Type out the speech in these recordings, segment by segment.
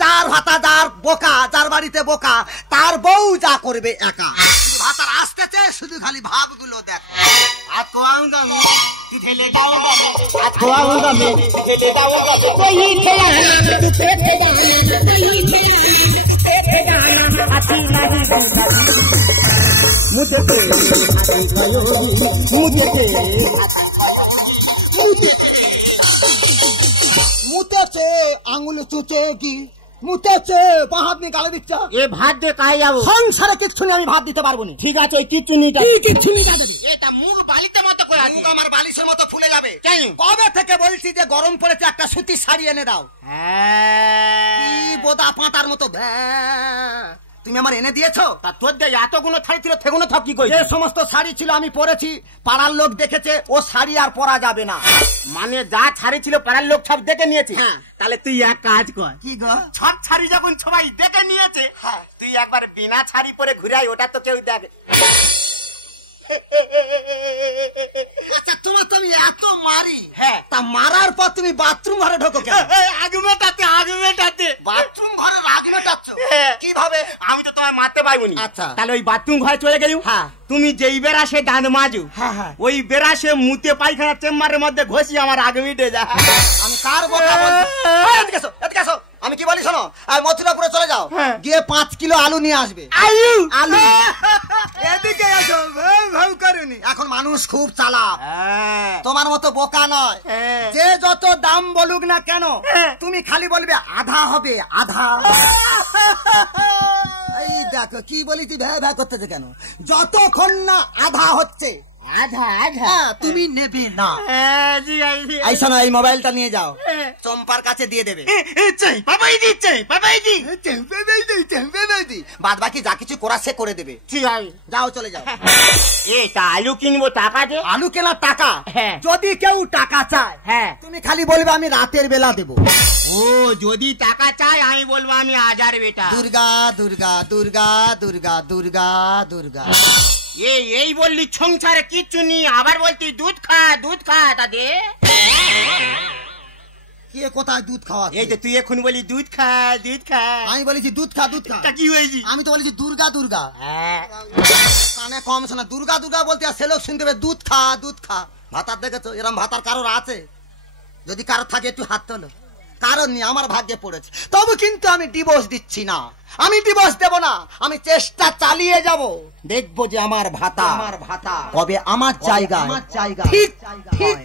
যার ভাতা যার বোকা, যার বাড়িতে বোকা তার বউ যা করবে একা। ভাতার আসতেছে শুধু খালি ভাবগুলো দেখ। হাত কোয়াঙ্গা তুই ঠেলে যাওঙ্গা, হাত কোয়াঙ্গা তুই ঠেলে যাওঙ্গা, कोई खेला तू खेले गाना, कोई खेला तू खेले गाना, आती नहीं मुझे के आती कयोगी, मुझे के মুতেছে আঙুল চুচেগি, মুতেছে বাহাত নিয়ে গালে দিচ্ছে। এ ভাত দিয়ে কাই যাবো? সংসারে কিচ্ছু নিয়ে আমি ভাত দিতে পারবো না। ঠিক আছে ওই কিচ্ছু নিটা, কিচ্ছু নিটা দেবে। এটা মুখ বালিতে মতো করে আছে, মুখ আমার বালিশের মতো ফুলে যাবে। কেন? কবে থেকে বলছি যে গরম পড়েছে একটা সুতির শাড়ি এনে দাও। কি বোদা পাঁটার মতো তুমি আমার এনে দিয়েছো? তা তোর যে এতগুলো শাড়ি ছিল সেগুলো সব কি কই? যে সমস্ত শাড়ি ছিল আমি পরেছি, পাড়ার লোক দেখেছে, ও শাড়ি আর পরা যাবে না। মানে যা শাড়ি ছিল পাড়ার লোক সব দেখে নিয়েছে। তাহলে তুই এক কাজ কর, কি গো? সব শাড়ি যখন সবাই দেখে নিয়েছে, তুই একবার বিনা শাড়ি পরে ঘুরে আয়, ওটা তো কেউ দেখে। আচ্ছা তোমার তো আমি এত মারি, হ্যাঁ, তা মারার পর তুমি বাথরুম ঘরে ঢোকো কেন? আগে মেটাতে বাথরুম ঘরে আগুন যাচ্ছ কিভাবে? আমি তো তোমায় মারতে পারবো না। আচ্ছা তাহলে ওই বাথরুম ঘরে চলে গেলি, হ্যাঁ, তুমি যেই বেরাসে দাঁত মাজু, হ্যাঁ, ওই বেরাসে মুতে পায়খানা চেম্বারের মধ্যে ঘষি আমার আগে মিটে যা। আমি কার কথা বলছি? এদিকে এসো, এদিকে এসো। আমি কি বলি শোনো, আর মথুরাপুরে চলে যাও, গিয়ে 5 কিলো আলু নিয়ে আসবে। আলু এদিকে এসো, ভাউ করুনি। এখন মানুষ খুব চালাক, তোমার মতো বোকা নয়। যে যত দাম বলুক না কেন, তুমি খালি বলবে আধা হবে, আধা। এই দেখো কি বলিছি, ভ্যা ভ্যা করতেছে কেন? যতক্ষণ না আধা হচ্ছে, আধা আধা তুমি নেবে না। এই শোনো, এই মোবাইলটা নিয়ে যাও, চম্পার কাছে দিয়ে দেবে। বাদ বাকি যা কিছু করা সে করে দেবে। ঠিক আছে, যাও চলে যাও। এটা আলু কিনবো, টাকা দে। আলু কেনার টাকা? যদি কেউ টাকা চায়, তুমি খালি বলবে আমি রাতের বেলা দেবো। ও যদি টাকা চাই আমি বলবো আমি আজার বেটা। দুর্গা দুর্গা দুর্গা দুর্গা দুর্গা দুর্গা। এই বললি সংসারে কিচ্ছু নেই, আবার বলতি দুধ খা দুধ খা। তাতে কে কোথায় দুধ খাওয়া? এই যে তুই এখন বলি দুধ খা দুধ খা, আমি বলেছি দুধ খা দুধ খা। কি হয়েছি? আমি তো বলেছি দুর্গা দুর্গা। কানে কম শোনা, দুর্গা দুর্গা বলতে আর সে লোক শুনতে হবে দুধ খা দুধ খা। ভাতার দেখেছো? এরম ভাতার কারোর আছে? যদি কারোর থাকে একটু হাত তোলো। কারণ নেই, আমার ভাগ্যে পড়েছে। তবু কিন্তু আমি ডিভোর্স দিচ্ছি না, আমি ডিভোর্স দেব না। আমি চেষ্টা চালিয়ে যাব, দেখবো যে আমার ভাতা কবে আমার জায়গা ঠিক ঠিক।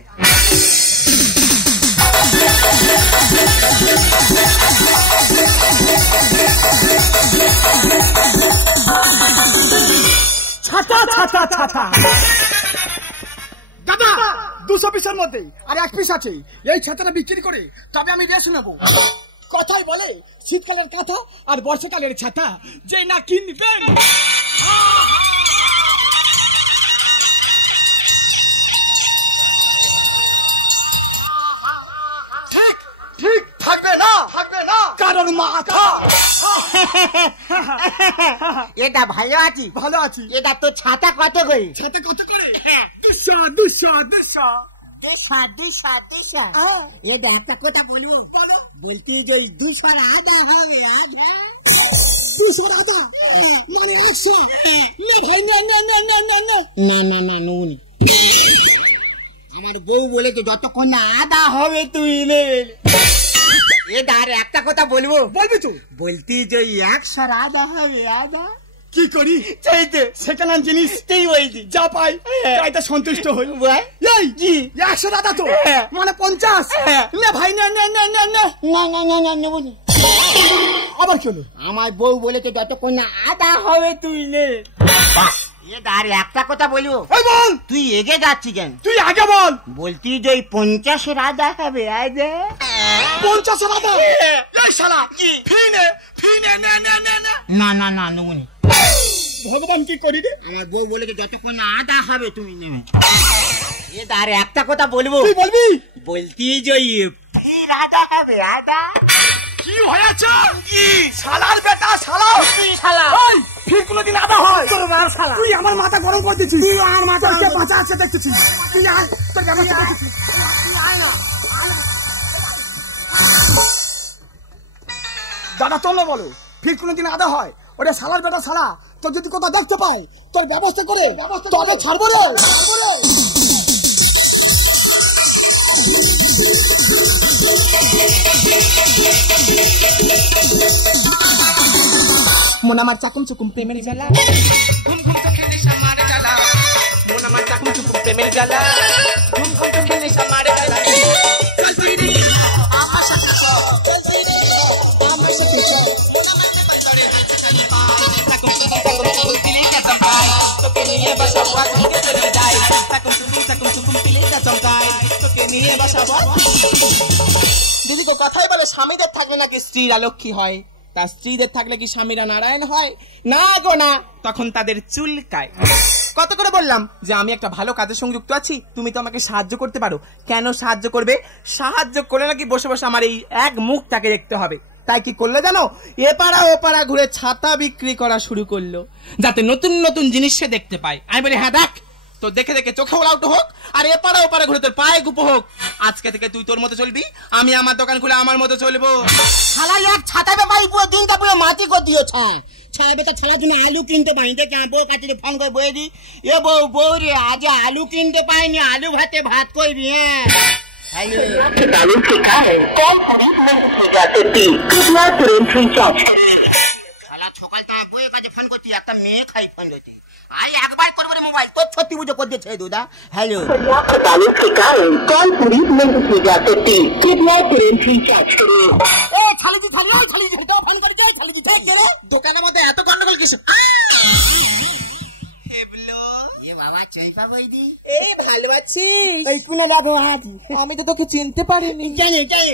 ছাতা ছাতা ছাতা দাদা 200 পিসের মধ্যে আর 1 পিস আছে। এই ছাতাটা বিক্রি করে তবে আমি রেস্ট নেবো। কথাই বলে শীতকালের কাঁথা আর বর্ষাকালের ছাতা যে না কিনবেন। ঠিক ঠিক থাকবে না, থাকবে না কারণ মাথা। এটা ভালো আছি, ভালো আছি। এটা তো ছাতা কত করে? ছাতা কত করে? 200 200 200 এটা একটা কথা বলবো, বলতে যে 200 আধা হবে, আধা 200 আধা মানে 100 না ভাই, না না না না না না না না না নুন। আমার বউ বলে তো যতক্ষণ না আধা হবে তুই নে। এটা আর একটা কথা বলবো, বলবি তুই? বলতি যে 100 আধা হবে, আধা কি করি? চাইতে সেকেন্ড হ্যান্ড জিনিস তেই হয়েছি, যা পাই তাইতে সন্তুষ্ট হই। এই জি 100 দাদা তো মানে 50 না ভাই, না না না না না না না না না নেব না। আবার কি হলো? আমার বউ বলেছে যতক্ষণ না আধা হবে তুই নে। এটা আর একটা কথা বলবো, বল। তুই এগে যাচ্ছি কেন? তুই আগে বল। বলতি যে 50 আধা হবে, আধা 50 আধা। এই শালা ফিনে ফিনে না না না না না না না নেব না। ভগবান কি করি রে? আমার বউ বলেছে যতক্ষণ না আধা হবে তুমি নেবে। এটা আর একটা কথা বলবো, তুই বলবি? বলতি যে ফির আধা হবে, আধা কি হয়েছে? কি শালার বেটা, শালা তুই শালা। এই ফির কোনদিন আদা হয়? তোর বাল শালা। তুই আমার মাথা গরম করে দিছিস। তুই আমার মাথা বাঁচা আছে দেখতেছিস। তুই আয়, তোর ব্যবস্থা করতেছি। তুই আয় না। দাদা তোমরা বলো ফির কোনোদিন আদা হয়? ওটা শালার বেটা শালা, তোর যদি কোথাও দেখতে পাই তোর ব্যবস্থা করে তবে ছাড়বো রে। মন আমার চাকুম চুকুম প্রেমের জ্বালা, ঘুম ঘুম তো খেলে সামারে জ্বালা। মন আমার চাকুম চুকুম প্রেমের জ্বালা, ঘুম ঘুম তো খেলে সামারে জ্বালা। আমার সাথে চল, আমার সাথে চল। চাকুম চুকুম পিলে চমকাই, তোকে নিয়ে বসাবো আজকে চলে যাই। চাকুম চুকুম পিলে চমকাই, তোকে নিয়ে বসাবো। দিদি গো কথাই বলে স্বামীদের থাকলে নাকি স্ত্রীরা লক্ষ্মী হয়, তার স্ত্রীদের থাকলে কি স্বামীরা নারায়ণ হয়? না গো না, তখন তাদের চুলকায়। কত করে বললাম যে আমি একটা ভালো কাজের সঙ্গে যুক্ত আছি, তুমি তো আমাকে সাহায্য করতে পারো। কেন সাহায্য করবে? সাহায্য করলে নাকি বসে বসে আমার এই এক মুখটাকে দেখতে হবে। তাই কি করলো জানো? এপাড়া ওপাড়া ঘুরে ছাতা বিক্রি করা শুরু করলো, যাতে নতুন নতুন জিনিস সে দেখতে পায়। আমি বলি হ্যাঁ দেখ, তো দেখে দেখে চোখে ওলাউট হোক আর এপাড়া ওপাড়া ঘুরে তোর পায়ে গুপো হোক। আজকে থেকে তুই তোর মতো চলবি, আমি আমার দোকান খুলে আমার মতো চলবো। শালা এক ছাতা ব্যাপারী পুরো দিনটা পুরো মাটি করে দিয়েছে। ছাড়া বেটা ছাড়ার জন্য আলু কিনতে পাইনি, দেখে বউ কাছে ফোন করে বয়ে দি, এ বউ বউ রে আজ আলু কিনতে পাইনি, আলু ভাতে ভাত করবি। হ্যাঁ সকালটা বউয়ের কাছে ফোন করছি, একটা মেয়ে খাই ফোন করছি। আই একবার করবো রে মোবাইল, তোর সত্যি বুঝে করে দিয়েছে দুদা। হ্যালো দোকানের মধ্যে এত গন্ডগোল কিছু? আমি তো তোকে চিনতে পারিনি।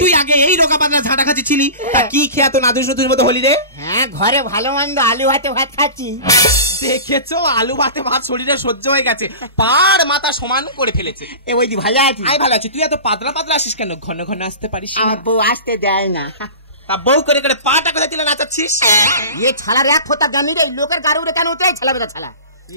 তুই আগে এই রোগা পাতলা ঝাঁটা খাচ্ছিলি, তা কি খেয়া তো নাদুস নতুন মতো হলি রে? হ্যাঁ ঘরে ভালো মন্দ আলু ভাতে ভাত খাচ্ছি। দেখেছো আলু ভাতে ভাত শরীরে সহ্য হয়ে গেছে, পাড় মাথা সমান করে ফেলেছে। এ ওই দি ভালো আছি? আমি ভালো আছি। তুই এত পাতলা পাতলা আসিস কেন? ঘন ঘন আসতে পারিস? আমার বউ আসতে দেয় না। তা বউ করে করে পাটা কোথায় তুলে নাচাচ্ছিস? এ ছালার এক ফোঁটা জানি রে, লোকের গাড়ি উড়ে কেন উঠে ছালা বেটা ছালা।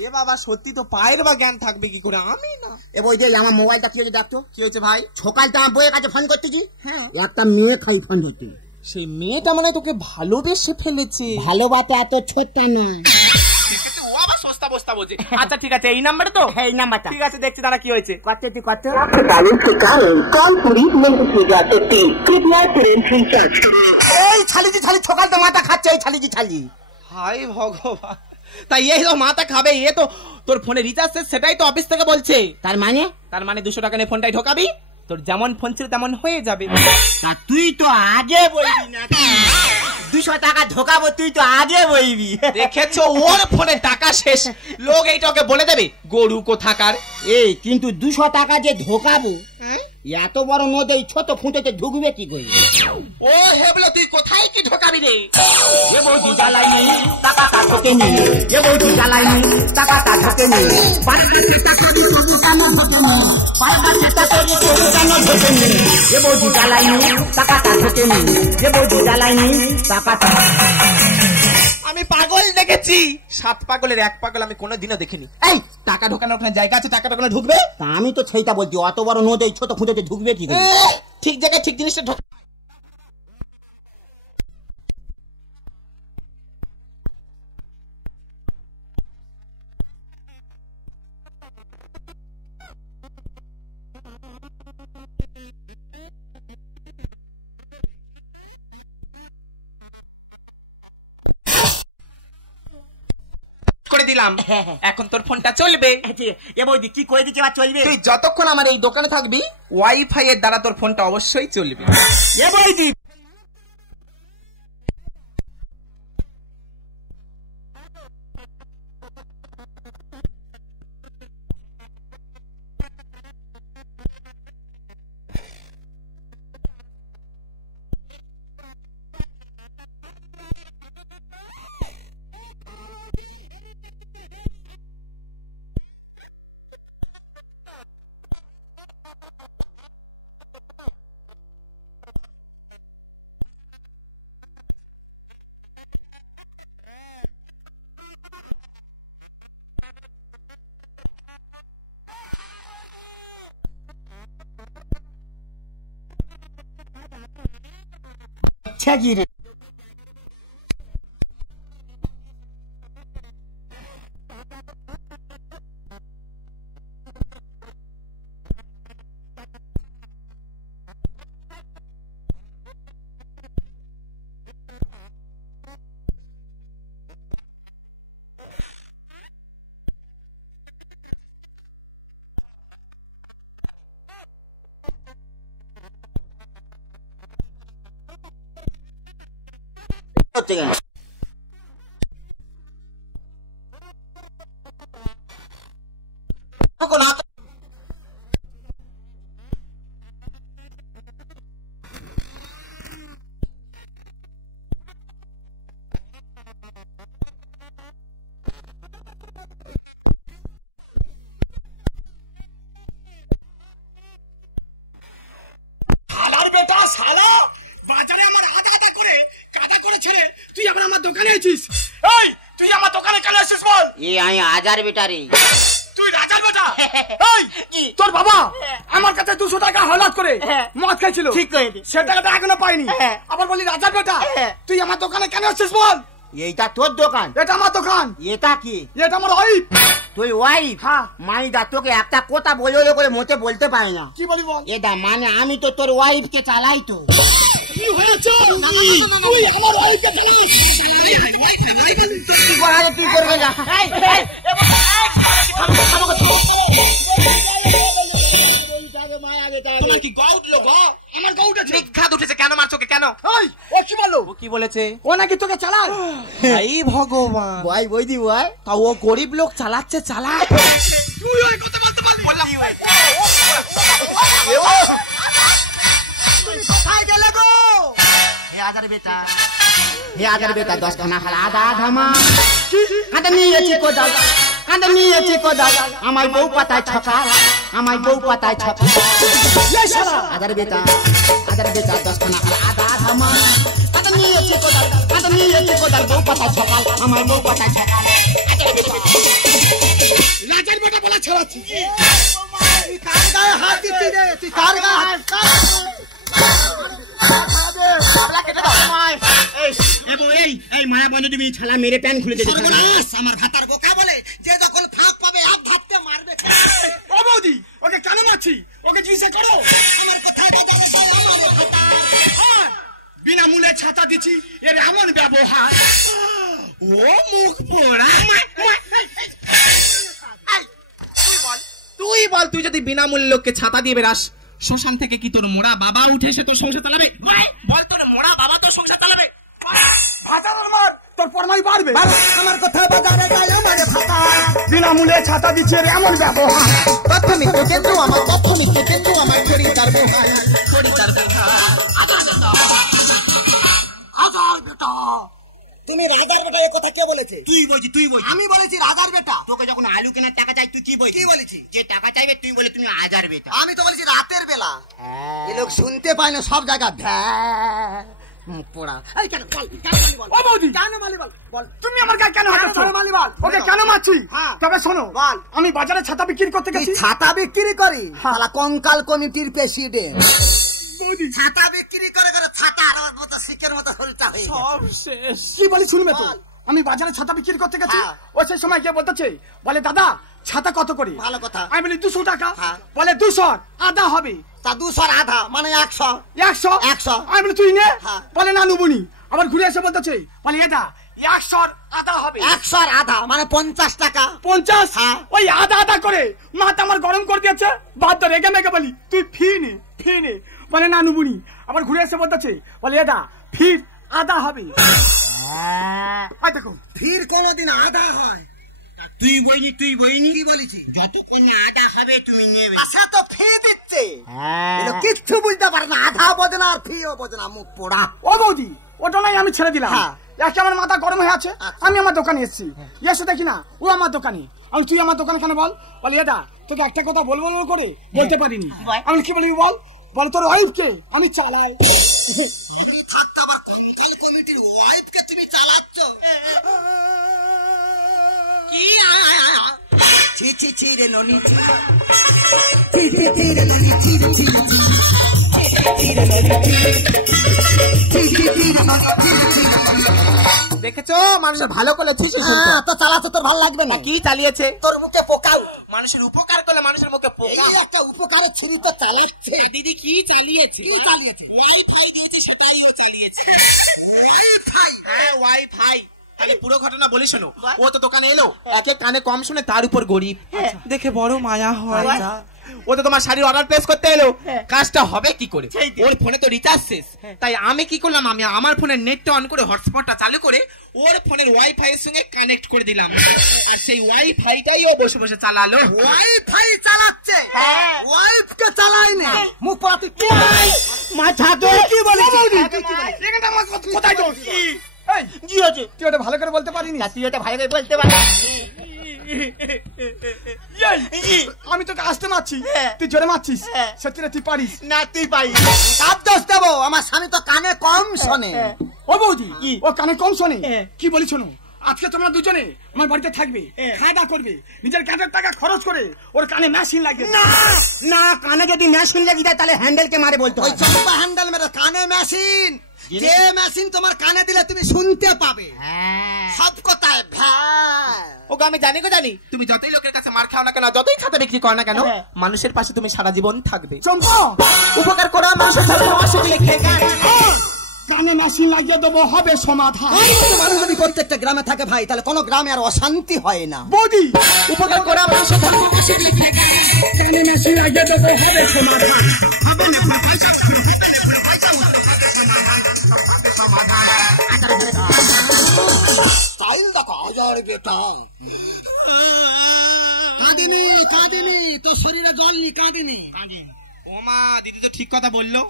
এ বাবা সত্যি তো পায়ের বা জ্ঞান থাকবে কি করে? আমি না। এ বই যে আমার মোবাইলটা কি হয়েছে দেখতো। কি হয়েছে ভাই? সকালটা আমার বউয়ের কাছে ফোন করতেছি, হ্যাঁ একটা মেয়ে খাই ফোন করতে। সেই মেয়েটা মানে তোকে ভালোবেসে ফেলেছে। ভালোবাসা এত ছোট্ট নয়। সস্তা বস্তা বলছে। আচ্ছা ঠিক আছে, এই নাম্বারে তো? এই নাম্বারটা ঠিক আছে, দেখছি দাঁড়া কি হয়েছে। কত কত এই ছালিজি ছালি সকালটা মাথা খাচ্ছে, এই ছালিজি ছালি। হাই ভগবান, তাই এই তো মাথা খাবে। এ তো তোর ফোনে রিচার্জ সেটাই তো অফিস থেকে বলছে। তার মানে 200 টাকা নিয়ে ফোনটাই ঢোকাবি, তোর যেমন ফোন ছিল তেমন হয়ে যাবে। তুই তো আগে বলবি না 200 টাকা ঢোকাবো, তুই তো আগে বলবি। দেখেছো ওর ফোনে টাকা শেষ, লোক এইটাকে বলে দেবে গরু কোথাকার। এই কিন্তু 200 টাকা যে ঢোকাবো, এত বড় নদী ছোট ফুটেতে ঢুকবে কি করে? ও হেবলো তুই কোথায় কি ঢোকাবি রে? এ বৌদি জ্বালাইনি টাকাটা ঢোকেনি, এ বৌদি জ্বালাইনি টাকাটা ঢোকেনি, এ বৌদি জ্বালাইনি টাকাটা ঢোকেনি, এ বৌদি জ্বালাইনি টাকাটা। আমি পাগল দেখেছি, 7 পাগলের 1 পাগল আমি কোনোদিনও দেখিনি। এই টাকা ঢোকানোর ওখানে জায়গা আছে, টাকা ঢোকানো ঢুকবে? তা আমি তো সেইটা বলছি, অত বড় নদী ছোট ফুটেতে ঢুকবে কি করে? ঠিক জায়গায় ঠিক জিনিসটা ঢোক। করে দিলাম, এখন তোর ফোনটা চলবে। এ বৌদি কি করে দিচ্ছে, চলবে? তুই যতক্ষণ আমার এই দোকানে থাকবি ওয়াইফাই এর দ্বারা তোর ফোনটা অবশ্যই চলবে। এ বৌদি হচ্ছে কেন? শালার বেটা শালা, বাজারে আমার আধা আধা করে কাদা করে ছেড়ে তুই আবার আমার দোকানে এসেছিস। এই তুই আমার দোকানে কেন এসেছিস বল? আমি হাজার বেটা রে। তুই রাজার বেটা? এই তোর বাবা আমার কাছে 200 টাকা হলাত করে মদ খাইছিল, ঠিক করেছে। সে টাকাটা এখনো পাইনি, আবার বলি রাজার বেটা? তুই আমার দোকানে কেন এসেছিস বল? এইটা তোর দোকান? এটা আমার দোকান। এটা কি? এটা আমার ওয়াইফ। তুই ওয়াইফ? হ্যাঁ। মাইদা তোকে একটা কথা বলে করে মতে বলতে পারি না। কি বলি বল? এটা মানে আমি তো তোর ওয়াইফকে চালাই তো। কি হয়েছে? তুই আমার ওয়াইফকে চালাইস? কি করাবে তুই করবে না। তোমার কি গা উঠলো গো? আমার গা উঠেছে। নিঘাত উঠেছে কেন? মারছো কেন? ও কি বললো? ও কি বলেছে? ও নাকি তোকে চালায়? এই ভগবান, ভাই বইদি ভাই, তা ও গরিব লোক চালাচ্ছে, চালাক। তুই ওই কথা বলতে পারলি? বললাম কোথায় গেলে গো? হে হাজার বেটা, হে হাজার বেটা, 10 খানা খালা আধা আধা মা কাঁদে নিয়েছি কোদাল, কাঁদে নিয়েছি কোদাল, আমার বউ পাতায় ছকা, আমার বউ পাতায় ছকা। হাজার বেটা, হাজার বেটা, 10 খানা খালা আধা আধা মা কাঁদে নিয়েছি কোদাল, কাঁদে নিয়েছি কোদাল, বউ পাতায় ছকা, আমার বউ পাতায় ছকা। রাজার বেটা বলে ছাড়াচ্ছি। তুই কার গায়ে হাত দিচ্ছি রে? তুই কার গায়ে হাত? এই মায়া বন্ধু তুমি ছালা মেরে প্যান খুলে দিয়েছো। আমার ভাতার বোকা বলে যে যখন ফাঁক পাবে এক ভাবতে মারবে। ও বৌদি, ওকে কেন মারছি? ওকে জিজ্ঞাসা করো। আমার কোথায় বাজারে যায় আমার ভাতা? বিনামূল্যে ছাতা দিচ্ছি, এর এমন ব্যবহার। ও মুখ পোড়া। তুই বল, তুই যদি বিনামূল্যে লোককে ছাতা দিয়ে বেরাস, শ্মশান থেকে কি তোর মোড়া বাবা উঠে এসে তোর সংসার চালাবে? বল, তোর মোড়া বাবা তোর সংসার চালাবে? তোর পরমাই বাড়বে। আমার কোথায় বাজারে যায় আমার ভাতা? বিনামূল্যে ছাতা দিচ্ছে, এর এমন ব্যবহার। প্রাথমিক কেন্দ্র আমার, প্রাথমিক কেন্দ্র আমার, খরিদার বেহাই, খরিদার বেহাই। হাজার বেটা, তুমি রাজার বেটা এ কথা কে বলেছে? তুই বলছি, তুই বলছি। আমি বলেছি রাজার বেটা। তোকে যখন আলু কেনার টাকা চাই তুই কি বলছিস? কি বলেছি? যে টাকা চাইবে তুই বলে তুমি হাজার বেটা। আমি তো বলেছি রাতের বেলা। এ লোক শুনতে পায় না সব জায়গা পোড়া। এই কেন বল, কেন মালি বল? ও বৌদি, কেন মালি বল? বল তুমি আমার গায়ে কেন হাঁটাচ্ছো? মালি বল। ওকে কেন মারছি? হ্যাঁ। তবে শোনো, বল। আমি বাজারে ছাতা বিক্রি করতে তুই গেছি। ছাতা বিক্রি করি? হ্যাঁ। শালা কঙ্কাল কমিটির প্রেসিডেন্ট। বৌদি ছাতা বিক্রি করে করে ছাতা আর মতো শিখের মতো শরীরটা হয়ে গেছে। সব শেষ। কি বলি শুনবে তো? বল। আমি বাজারে ছাতা বিক্রি করতে গেছি। হ্যাঁ। ও সেই সময় গিয়ে বলতেছে, বলে দাদা ছাতা কত করে? ভালো কথা। আমি বলি 200 টাকা। হ্যাঁ। বলে 200 আধা হবে। তা 200 আধা মানে 100। 100। 100। আমি বলি তুই নে। হ্যাঁ। বলে না নুবনি। আবার ঘুরে এসে বলতেছে, বলে এটা 100 আধা হবে। 100 আধা মানে 50 টাকা। 50। হ্যাঁ। ওই আধা আধা করে মাথা আমার গরম করে দিয়েছে। বাধ্য রেগে মেগে বলি তুই ফি নে, ফি নে। বলে না নুবনি। আবার ঘুরে এসে বলতেছে, বলে এটা ফির আধা হবে। আই দেখো, ফির কোনদিন আধা হয়? তুই বইনি, তুই বইনি। কি বলেছি? যতক্ষণ না আধা হবে তুমি নেবে। আশা তো ফি দিচ্ছে। এলো কিচ্ছু বুঝতে পারে না, আধা বোঝে না আর ফিও বোঝে না, মুখ পোড়া। ও বৌদি, ওটা নাই আমি ছেড়ে দিলাম। হ্যাঁ। একে আমার মাথা গরম হয়ে আছে। আচ্ছা। আমি আমার দোকানে এসেছি, এসে দেখি না ও আমার দোকানে। আমি তুই আমার দোকানে কেন বল? বলি এটা তোকে একটা কথা বলবো বলবো করে বলতে পারিনি। আমি কি বলি বল? বল তোর ওয়াইফকে আমি চালাই। তুমি থাকতে আবার কঙ্কাল কমিটির ওয়াইফকে তুমি চালাচ্ছ? কি ছি ছি ছি রে ননি ছি ছি ছি ছি রে ননি ছি ছি দেখেছো মানুষের ভালো করলে ছিছি শুনছো। তো চালাচ্ছ, তোর ভালো লাগবে না? কি চালিয়েছে? তোর মুখে পোকাও। মানুষের উপকার করলে মানুষের মুখে পোকা। এই একটা উপকারের ছিরি তো চালাচ্ছে। দিদি কি চালিয়েছে? কি চালিয়েছে? ওয়াইফাই দিয়েছে, সেটাই ও চালিয়েছে। ওয়াইফাই? হ্যাঁ ওয়াইফাই। আমি পুরো ঘটনা বলি শোনো। ও তো দোকানে এলো, একে কানে কম শুনে তার উপর গরিব। দেখে বড় মায়া হয়। ও তো তোমার শাড়ির অর্ডার প্লেস করতে এলো, কাজটা হবে কি করে? ওর ফোনে তো রিচার্জ শেষ, তাই আমি কি করলাম, আমি আমার ফোনের নেটটা অন করে হটস্পটটা চালু করে ওর ফোনের ওয়াইফাই এর সঙ্গে কানেক্ট করে দিলাম, আর সেই ওয়াইফাইটাই ও বসে বসে চালালো। ওয়াইফাই চালাচ্ছে, ওয়াইফকে চালাই না। মুখ পড়াতে মাথা তো কি বলে কোথায় তো কি হচ্ছে? তুই ওটা ভালো করে বলতে পারিনি। তুই এটা ভাই ভাই বলতে পারি? আমি তোকে আসতে মারছি, তুই জোরে মারছিস, সত্যি তুই পারিস না, তুই পাই। কার দোষ দেবো? আমার স্বামী তো কানে কম শোনে। ও বৌদি, ও কানে কম শোনে? কি বলি শোনো, আজকে তোমরা দুজনে আমার বাড়িতে থাকবে, খাওয়া দাওয়া করবে, নিজের কাজের টাকা খরচ করে ওর কানে মেশিন লাগিয়ে। না না, কানে যদি মেশিন লেগে যায় তাহলে হ্যান্ডেলকে মারে বলতে ওই হয়। চম্পা হ্যান্ডেল মেরে কানে মেশিন, যে মেশিন তোমার কানে দিলে তুমি শুনতে পাবে সব কথায় ভাই। ওকে আমি জানি গো জানি, তুমি যতই লোকের কাছে মার খাও না কেন, যতই খাতা বিক্রি করো না কেন, মানুষের পাশে তুমি সারা জীবন থাকবে। চম্পা, উপকার করা মানুষের ধর্ম, অসুখ লিখে যায়। কানে মেশিন লাগিয়ে দেবো, হবে সমাধান। মানুষ যদি প্রত্যেকটা গ্রামে থাকে ভাই, তাহলে কোনো গ্রামে আর অশান্তি হয় না। বৌদি, উপকার করা মানুষের ধর্ম, অসুখ লিখে যায়। কানে মেশিন লাগিয়ে দেবো, হবে সমাধান। কাঁদিনি কাঁদিনি, তো শরীরে জল নি, কাঁদিনি। ওমা, দিদি তো ঠিক কথা বললো,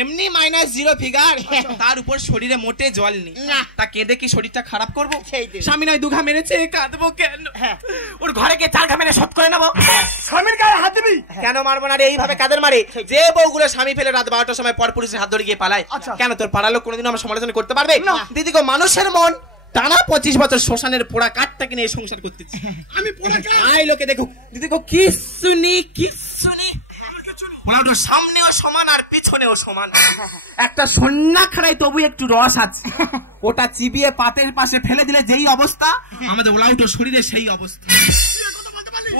এমনি -0 ফিগার, তার উপর শরীরে মোটে জল নেই। তা কেঁদে কি শরীরটা খারাপ করবো? স্বামী নয় দুঘা মেরেছে, কাঁদবো কেন? ওর ঘরে গিয়ে 4 ঘা মেরে শোধ করে নেবো। স্বামীর গায়ে হাত দিবি? কেন মারবো না রে? এইভাবে কাদের মারে? যে বউগুলো স্বামী ফেলে রাত 12টার সময় পর পুরুষের হাত ধরে গিয়ে পালায়, কেন তোর পাড়ার লোক কোনোদিন আমার সমালোচনা করতে পারবে? দিদি গো, মানুষের মন টানা 25 বছর শ্মশানের পোড়া কাঠটাকে নিয়ে সংসার করতেছি আমি। পোড়া কাঠ লোকে দেখো, দিদি গো কি শুনি, কি শুনি, ওটা সামনেও সমান আর পিছনেও সমান, একটা সন্না খাড়াই তবু একটু রস আছে, ওটা চিবিয়ে পাতের পাশে ফেলে দিলে যেই অবস্থা, আমাদের ওলাউটো শরীরে সেই অবস্থা।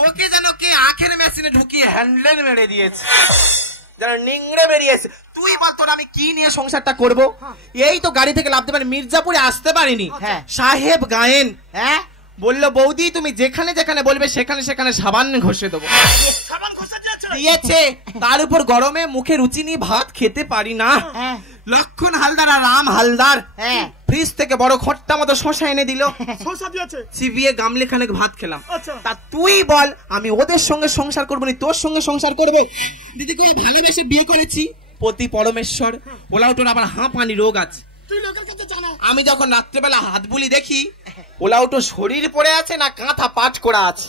ওকে যেন কে আখের মেশিনে ঢুকিয়ে হ্যান্ডেল মেরে দিয়েছে, যেন নিংড়ে বেরিয়েছে। তুই বল, তোর আমি কি নিয়ে সংসারটা করব? এই তো গাড়ি থেকে লাফতে পারি, মির্জাপুরে আসতে পারিনি, সাহেব গায়েন বললো বৌদি তুমি যেখানে যেখানে বলবে সেখানে সেখানে সাবান ঘষে দেবো, দিয়েছে। তার উপর গরমে মুখে রুচি নিয়ে ভাত খেতে পারি না। লক্ষণ হালদার আর রাম হালদার ফ্রিজ থেকে বড় খট্টা মতো শশা এনে দিল, চিবিয়ে গামলে খানেক ভাত খেলাম। তা তুই বল, আমি ওদের সঙ্গে সংসার করবো না তোর সঙ্গে সংসার করবো? দিদিকে ভালোবেসে বিয়ে করেছি, পতি পরমেশ্বর, ওলাউটোর আবার হাঁপানি রোগ আছে। আমি যখন রাত্রেবেলা হাত বুলি দেখি, ওলাউটো শরীর পড়ে আছে না কাঁথা পাট করা আছে।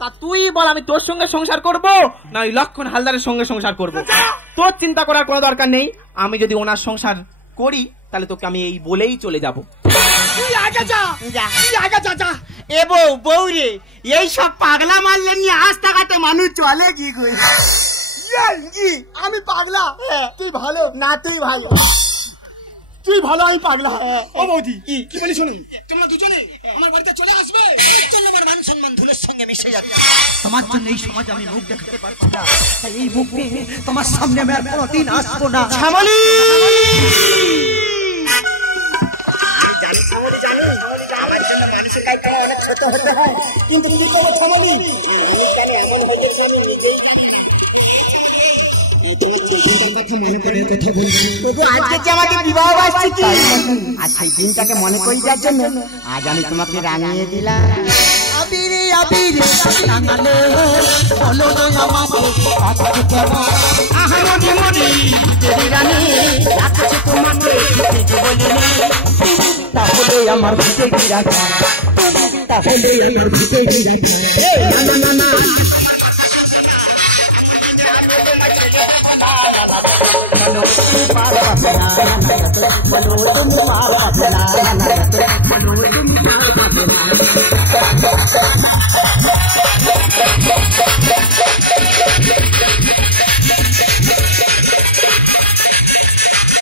তা তুই বল, আমি তোর সঙ্গে সংসার করব না ওই লক্ষণ হালদারের সঙ্গে সংসার করব? তোর চিন্তা করার কোনো দরকার নেই, আমি যদি ওনার সংসার করি তাহলে তোকে আমি এই বলেই চলে যাব। এ বউ, বউ রে, এই সব পাগলা মারলে নিয়ে রাস্তাঘাটে মানুষ চলে কি করে? আমি পাগলা, তুই ভালো না, তুই ভালো, তুই ভালো, আমি পাগলা। ও বৌদি, কি বলি শুনুন, তোমরা দুজনে আমার বাড়িতে চলে আসবে। আমার মান সম্মান ধুলের সঙ্গে মিশে যাবে। তোমার জন্য এই সমাজ আমি মুখ দেখাতে পারবো না, এই মুখ নিয়ে তোমার সামনে আমি আর কোনোদিন আসবো না। শ্যামলী, আমার জন্য মানুষের গায়ে অনেক ছোট হতে হয়, কিন্তু কি করবো শ্যামলী, এমন হয়ে গেছে আমি নিজেই জানি না। আজকে যে আমাকে বিবাহ বার্ষিকী, আর সেই দিনটাকে মনে করে দেওয়ার জন্য আজ আমি তোমাকে রাঙিয়ে দিলাম। আবিরে আবিরে রাঙালে বলো রে আমাকে আজকে কেমন আহারে মনে তেরি রানী রাখছে তোমাকে যে বলিনি, তাহলে আমার ভিটে গিরা, তাহলে আমার ভিটে গিরা। না না না বলো